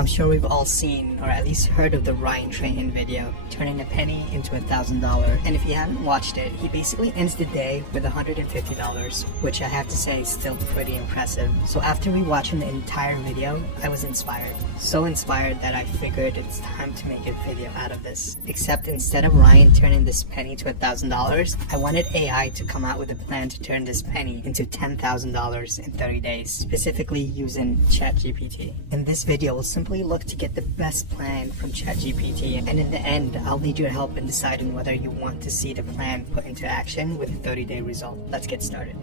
I'm sure we've all seen or at least heard of the Ryan Trahan video, turning a penny into $1,000. And if you haven't watched it, he basically ends the day with $150, which I have to say is still pretty impressive. So after rewatching the entire video, I was inspired. So inspired that I figured it's time to make a video out of this. Except instead of Ryan turning this penny to $1,000, I wanted AI to come out with a plan to turn this penny into $10,000 in 30 days, specifically using ChatGPT. In this video, we'll simply look to get the best plan from ChatGPT, and in the end, I'll need your help in deciding whether you want to see the plan put into action with a 30-day result. Let's get started.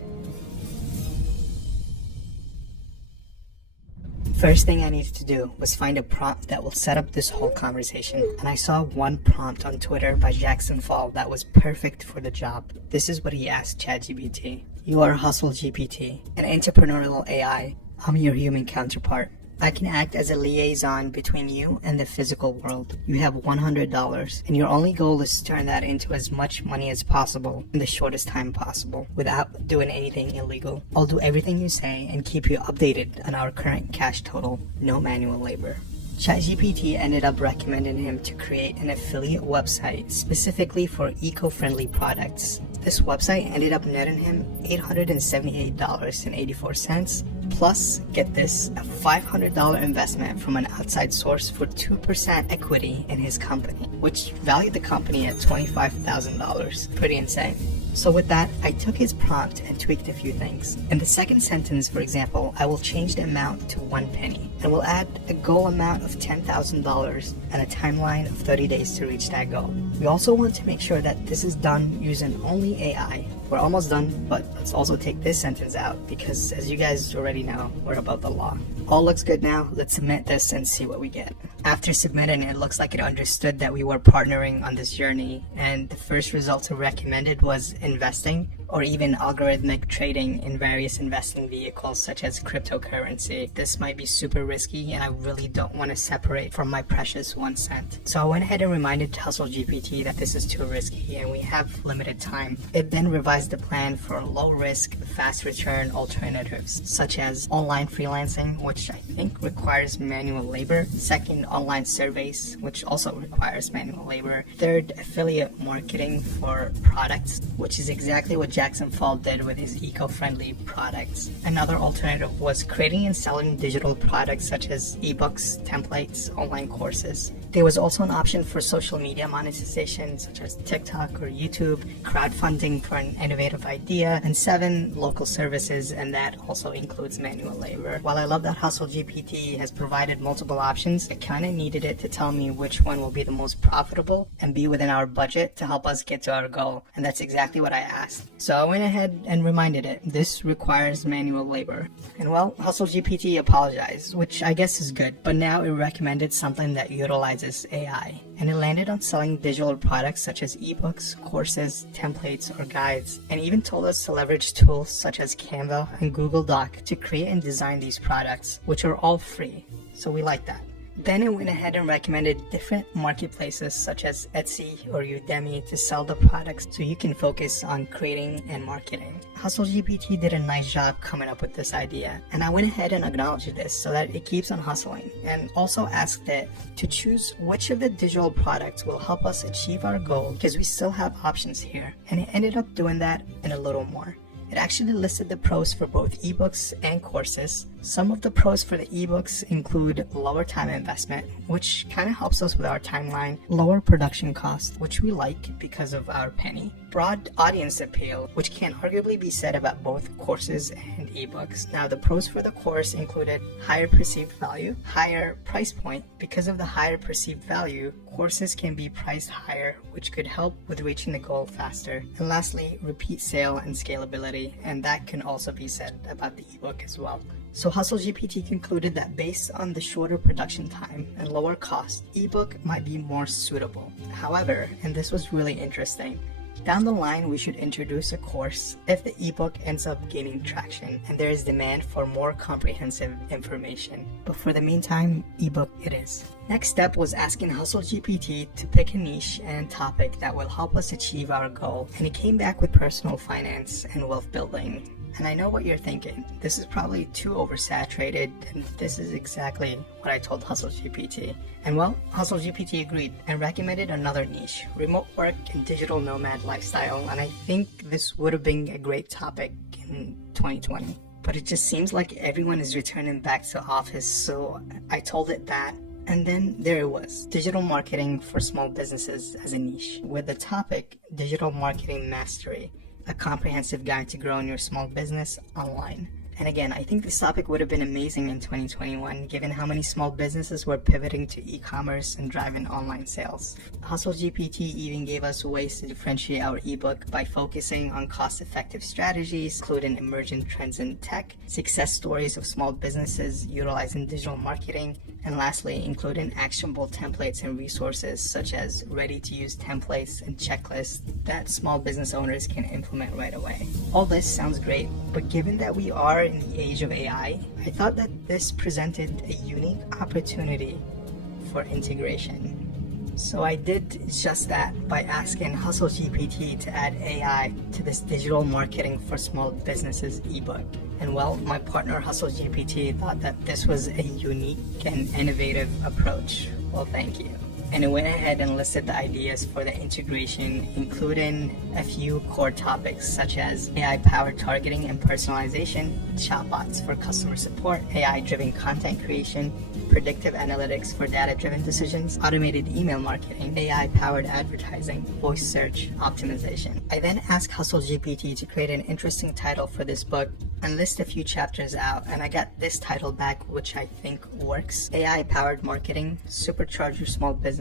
First thing I needed to do was find a prompt that will set up this whole conversation, and I saw one prompt on Twitter by Jackson Fall that was perfect for the job. This is what he asked ChatGPT. You are Hustle GPT, an entrepreneurial AI. I'm your human counterpart. I can act as a liaison between you and the physical world. You have $100, and your only goal is to turn that into as much money as possible in the shortest time possible without doing anything illegal. I'll do everything you say and keep you updated on our current cash total, no manual labor. ChatGPT ended up recommending him to create an affiliate website specifically for eco-friendly products. This website ended up netting him $878.84, plus, get this, a $500 investment from an outside source for 2% equity in his company, which valued the company at $25,000. Pretty insane. So with that, I took his prompt and tweaked a few things. In the second sentence, for example, I will change the amount to 1 penny, and we'll add a goal amount of $10,000 and a timeline of 30 days to reach that goal. We also want to make sure that this is done using only AI. We're almost done, but let's also take this sentence out because, as you guys already know, we're above the law. All looks good now. Let's submit this and see what we get. After submitting, it looks like it understood that we were partnering on this journey, and the first result it recommended was investing or even algorithmic trading in various investing vehicles such as cryptocurrency. This might be super risky, and I really don't want to separate from my precious 1 cent. So I went ahead and reminded Hustle GPT that this is too risky and we have limited time. It then revised the plan for low risk, fast return alternatives such as online freelancing, which I think requires manual labor. Second, online surveys, which also requires manual labor. Third, affiliate marketing for products, which is exactly what Jackson Fall did with his eco-friendly products. Another alternative was creating and selling digital products such as ebooks, templates, online courses. There was also an option for social media monetization such as TikTok or YouTube, crowdfunding for an innovative idea, and 7, local services, and that also includes manual labor. While I love that Hustle GPT has provided multiple options, I kind of needed it to tell me which one will be the most profitable and be within our budget to help us get to our goal, and that's exactly what I asked. So I went ahead and reminded it, this requires manual labor. And well, Hustle GPT apologized, which I guess is good, but now it recommended something that utilizes AI. And it landed on selling digital products such as ebooks, courses, templates, or guides, and even told us to leverage tools such as Canva and Google Doc to create and design these products, which are all free. So we like that. Then it went ahead and recommended different marketplaces such as Etsy or Udemy to sell the products so you can focus on creating and marketing. Hustle GPT did a nice job coming up with this idea, and I went ahead and acknowledged this so that it keeps on hustling, and also asked it to choose which of the digital products will help us achieve our goal because we still have options here, and it ended up doing that and a little more. It actually listed the pros for both ebooks and courses. Some of the pros for the ebooks include lower time investment, which kind of helps us with our timeline, lower production cost, which we like because of our penny, broad audience appeal, which can arguably be said about both courses and ebooks. Now, the pros for the course included higher perceived value, higher price point. Because of the higher perceived value, courses can be priced higher, which could help with reaching the goal faster. And lastly, repeat sale and scalability, and that can also be said about the ebook as well. So Hustle GPT concluded that based on the shorter production time and lower cost, ebook might be more suitable. However, and this was really interesting, down the line we should introduce a course if the ebook ends up gaining traction and there is demand for more comprehensive information. But for the meantime, ebook it is. Next step was asking Hustle GPT to pick a niche and topic that will help us achieve our goal, and it came back with personal finance and wealth building. And I know what you're thinking. This is probably too oversaturated, and this is exactly what I told HustleGPT. And well, HustleGPT agreed and recommended another niche, remote work and digital nomad lifestyle. And I think this would have been a great topic in 2020. But it just seems like everyone is returning back to office, so I told it that. And then there it was, digital marketing for small businesses as a niche, with the topic, Digital Marketing Mastery, a comprehensive guide to growing your small business online. And again, I think this topic would have been amazing in 2021, given how many small businesses were pivoting to e-commerce and driving online sales. HustleGPT even gave us ways to differentiate our ebook by focusing on cost-effective strategies, including emerging trends in tech, success stories of small businesses utilizing digital marketing, and lastly, including actionable templates and resources such as ready-to-use templates and checklists that small business owners can implement right away. All this sounds great, but given that we are in the age of AI, I thought that this presented a unique opportunity for integration. So I did just that by asking HustleGPT to add AI to this digital marketing for small businesses ebook. And well, my partner HustleGPT thought that this was a unique and innovative approach. Well, thank you. And it went ahead and listed the ideas for the integration, including a few core topics such as AI-powered targeting and personalization, chatbots for customer support, AI-driven content creation, predictive analytics for data-driven decisions, automated email marketing, AI-powered advertising, voice search optimization. I then asked HustleGPT to create an interesting title for this book and list a few chapters out, and I got this title back, which I think works. AI-powered marketing, supercharge your small business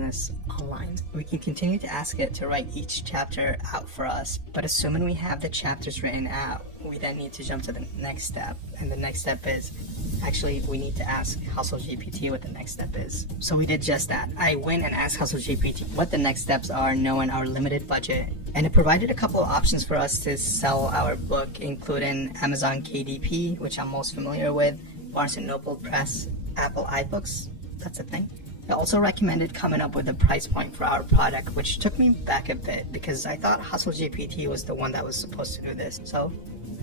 online. We can continue to ask it to write each chapter out for us, but assuming we have the chapters written out, we then need to jump to the next step. And the next step is, actually, we need to ask HustleGPT what the next step is. So we did just that. I went and asked HustleGPT what the next steps are, knowing our limited budget. And it provided a couple of options for us to sell our book, including Amazon KDP, which I'm most familiar with, Barnes & Noble Press, Apple iBooks, that's a thing. It also recommended coming up with a price point for our product, which took me back a bit because I thought HustleGPT was the one that was supposed to do this. So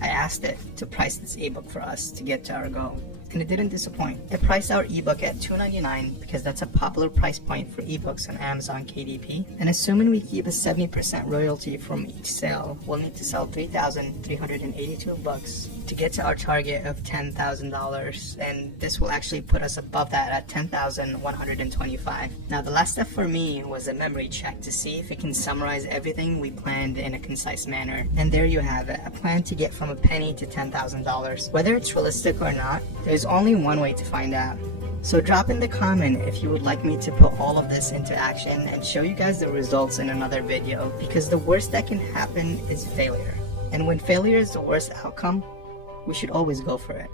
I asked it to price this ebook for us to get to our goal, and it didn't disappoint. It priced our ebook at $2.99 because that's a popular price point for ebooks on Amazon KDP. And assuming we keep a 70% royalty from each sale, we'll need to sell 3,382 books to get to our target of $10,000, and this will actually put us above that at $10,125. Now the last step for me was a memory check to see if it can summarize everything we planned in a concise manner. And there you have it, a plan to get from a penny to $10,000. Whether it's realistic or not, there's only one way to find out. So drop in the comment if you would like me to put all of this into action and show you guys the results in another video, because the worst that can happen is failure. And when failure is the worst outcome, we should always go for it.